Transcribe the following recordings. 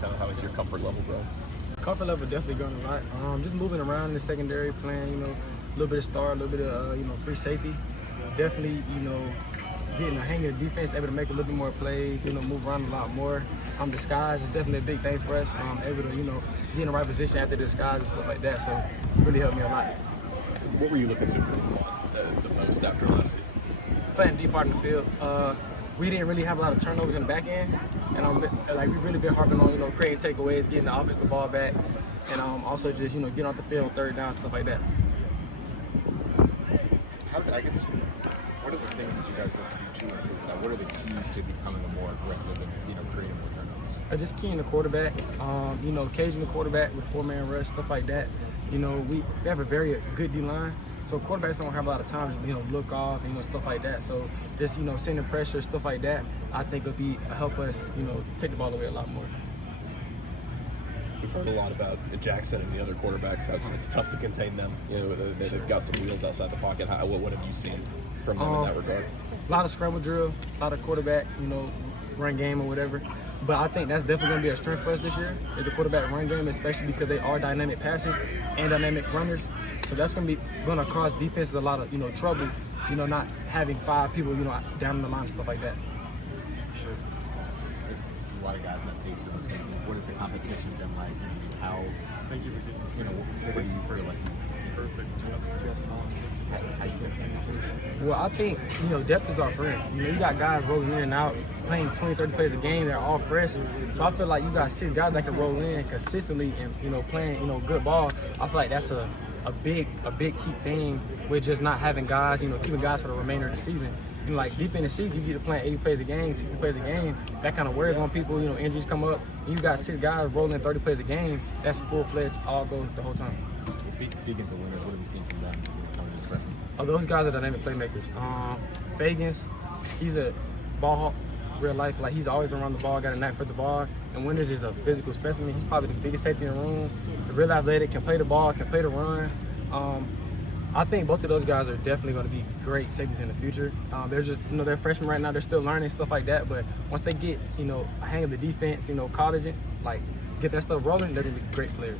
kind of how is your comfort level, bro? Comfort level definitely going a lot. Just moving around in the secondary, playing, a little bit of star, a little bit of, free safety. Definitely, getting a hang of the defense, able to make a little bit more plays, move around a lot more. Disguise is definitely a big thing for us. Able to, get in the right position after the disguise and stuff like that. So it really helped me a lot. What were you looking to improve on the most after last season? Playing deep part in the field. We didn't really have a lot of turnovers in the back end, and we've really been harping on creating takeaways, getting the offense the ball back, and also just getting off the field on third down, stuff like that. What are the things that you guys look to improve? What are the keys to becoming a more aggressive and creating more turnovers? Just keying the quarterback, caging the quarterback with four-man rush, stuff like that. We have a very good D-line. So quarterbacks don't have a lot of time to look off, stuff like that. So just sending pressure, stuff like that, I think will help us take the ball away a lot more. We've heard a lot about Jackson and the other quarterbacks. How it's tough to contain them. They've got some wheels outside the pocket. What have you seen from them in that regard? A lot of scramble drill, a lot of quarterback, run game or whatever. But I think that's definitely going to be a strength for us this year, is the quarterback run game, especially because they are dynamic passers and dynamic runners. So that's going to cause defenses a lot of trouble, not having 5 people down the line and stuff like that. Sure. A lot of guys not safe for this game. What has the competition been like? And how? Thank you for getting. What do you feel like you've perfect? How you been? Well, I think depth is our friend. You got guys rolling in and out, playing 20, 30 plays a game. They're all fresh. So I feel like you got 6 guys that can roll in consistently and playing good ball. I feel like that's a big key thing with just not having guys, keeping guys for the remainder of the season. Like deep in the season, you get to playing 80 plays a game, 60 plays a game. That kind of wears on people. Injuries come up. You got 6 guys rolling 30 plays a game. That's full-fledged, all go the whole time. Fagans and Winners, what have you seen from them coming as freshmen? Oh, those guys are dynamic playmakers. Fagans, he's a ball hawk, real life. Like he's always around the ball, got a knack for the ball. And Winters is a physical specimen. He's probably the biggest safety in the room. Real athletic, can play the ball, can play the run. I think both of those guys are definitely going to be great safeties in the future. They're just, they're freshmen right now. They're still learning stuff like that. But once they get, a hang of the defense, college it, get that stuff rolling, they're going to be great players.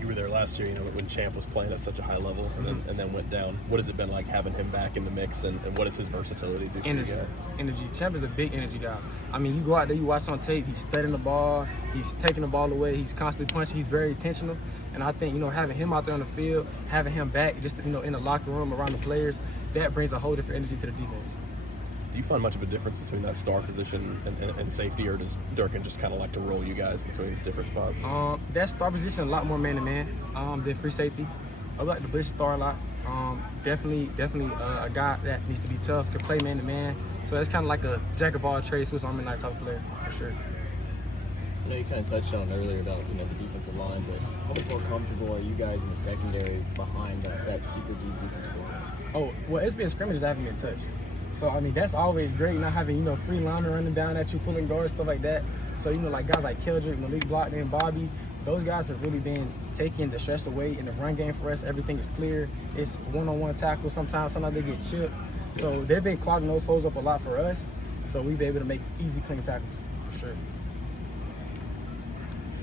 You were there last year, when Champ was playing at such a high level and then went down. What has it been like having him back in the mix, and what does his versatility do for you guys? Energy. Champ is a big energy guy. I mean, you go out there, you watch on tape, he's studying the ball, he's taking the ball away, he's constantly punching, he's very intentional. And I think, having him out there on the field, having him back just, in the locker room around the players, that brings a whole different energy to the defense. Do you find much of a difference between that star position and safety, or does Durkin just kind of like to roll you guys between different spots? That star position a lot more man-to-man than free safety. I like the blitz star a lot. Definitely a guy that needs to be tough, can play man-to-man. So that's kind of like a jack of all trades, Swiss Army knife type of player, for sure. I know you kind of touched on it earlier about the defensive line, but how much more comfortable are you guys in the secondary behind that super deep defensive line? Oh, well, it's been scrimmages I haven't been touched. So, I mean, that's always great, not having, free linemen running down at you, pulling guards, stuff like that. So, like guys like Keldrick, Malik Blockton, and Bobby, those guys have really been taking the stress away in the run game for us. Everything is clear. It's one-on-one tackles. Sometimes they get chipped. So, they've been clogging those holes up a lot for us. So, we've been able to make easy, clean tackles, for sure.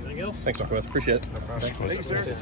Anything else? Thanks, Dr. West. Appreciate it. No problem. Thank you, sir.